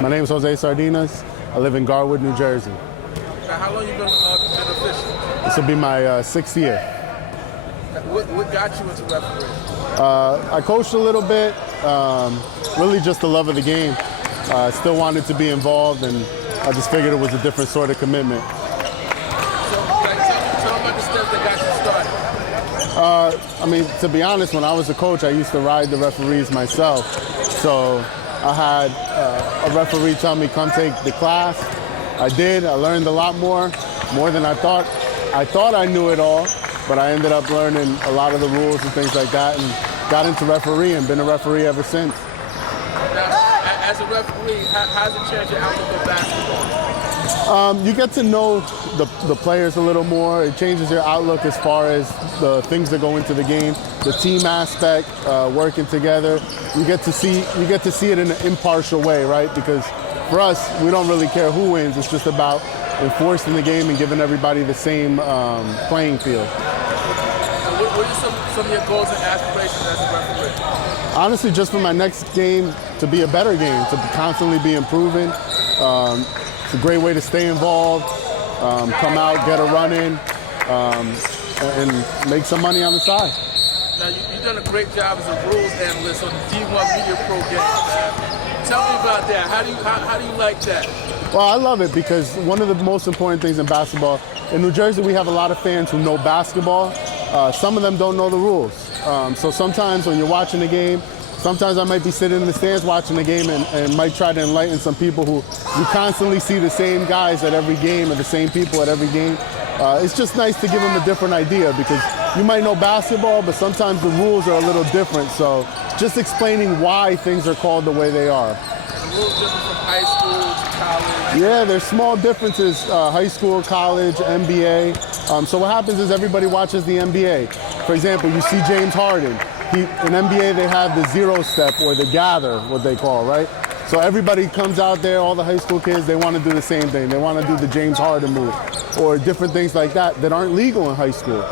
My name is Jose Sardinas. I live in Garwood, New Jersey. Now, how long you been official? This will be my sixth year. What got you into refereeing? I coached a little bit, really just the love of the game. Still wanted to be involved, and I just figured it was a different sort of commitment. So, tell me about the steps that got you started. I mean, to be honest, when I was a coach, I used to ride the referees myself. So I had a referee tell me, come take the class. I did. I learned a lot more than I thought. I thought I knew it all, but I ended up learning a lot of the rules and things like that, and got into refereeing, been a referee ever since. Now, as a referee, how does it change your outlook of basketball? You get to know the players a little more. It changes your outlook as far as the things that go into the game, the team aspect, working together. You get to see it in an impartial way, right? Because for us, we don't really care who wins. It's just about enforcing the game and giving everybody the same playing field. What are some of your goals and aspirations as a referee? Honestly, just for my next game to be a better game, to constantly be improving. It's a great way to stay involved, come out, get a run in, and make some money on the side. Now, you've done a great job as a rules analyst on the D1 Media Pro game. Tell me about that. How do you like that? Well, I love it because one of the most important things in basketball, in New Jersey, we have a lot of fans who know basketball. Some of them don't know the rules. So sometimes when you're watching a game, sometimes I might be sitting in the stands watching the game and might try to enlighten some people who you constantly see the same guys at every game or the same people at every game. It's just nice to give them a different idea because you might know basketball, but sometimes the rules are a little different. So just explaining why things are called the way they are. The rules different from high school to college? Yeah, there's small differences, high school, college, NBA. So what happens is everybody watches the NBA. For example, you see James Harden. In NBA, they have the 0 step or the gather, what they call, right? So everybody comes out there, all the high school kids, they want to do the same thing. They want to do the James Harden move or different things like that aren't legal in high school.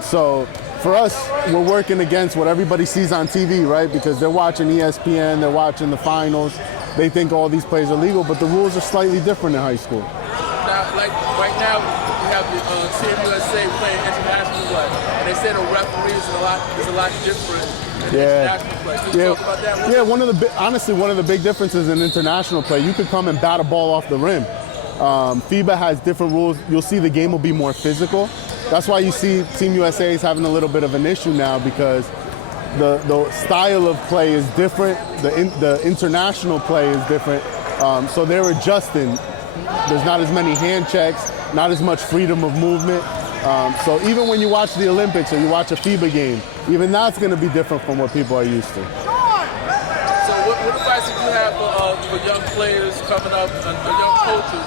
So for us, we're working against what everybody sees on TV, right? Because they're watching ESPN, they're watching the finals. They think all these plays are legal, but the rules are slightly different in high school. Now, like right now, we have the Team USA playing international play, and they say the referees is a lot different than international play. Can you talk about that? Yeah, honestly, one of the big differences in international play, you could come and bat a ball off the rim. FIBA has different rules. You'll see the game will be more physical. That's why you see Team USA is having a little bit of an issue now because the style of play is different. The international play is different. So they're adjusting. There's not as many hand checks, not as much freedom of movement. So even when you watch the Olympics or you watch a FIBA game, even that's going to be different from what people are used to. So what advice do you have for young players coming up, and young coaches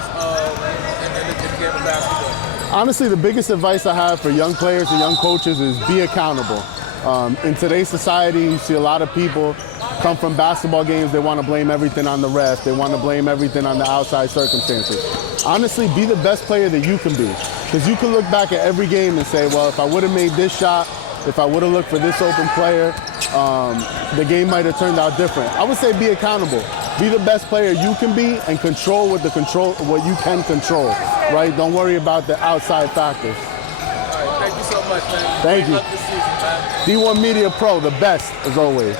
in the game of basketball? Honestly, the biggest advice I have for young players and young coaches is be accountable. In today's society, you see a lot of people come from basketball games, they want to blame everything on the ref, they want to blame everything on the outside circumstances. Honestly, be the best player that you can be. Because you can look back at every game and say, well, if I would have made this shot, if I would have looked for this open player, the game might have turned out different. I would say be accountable. Be the best player you can be and control what you can control, right? Don't worry about the outside factors. All right, thank you so much, man. Thank you. Good luck this season, man. D1 Media Pro, the best as always.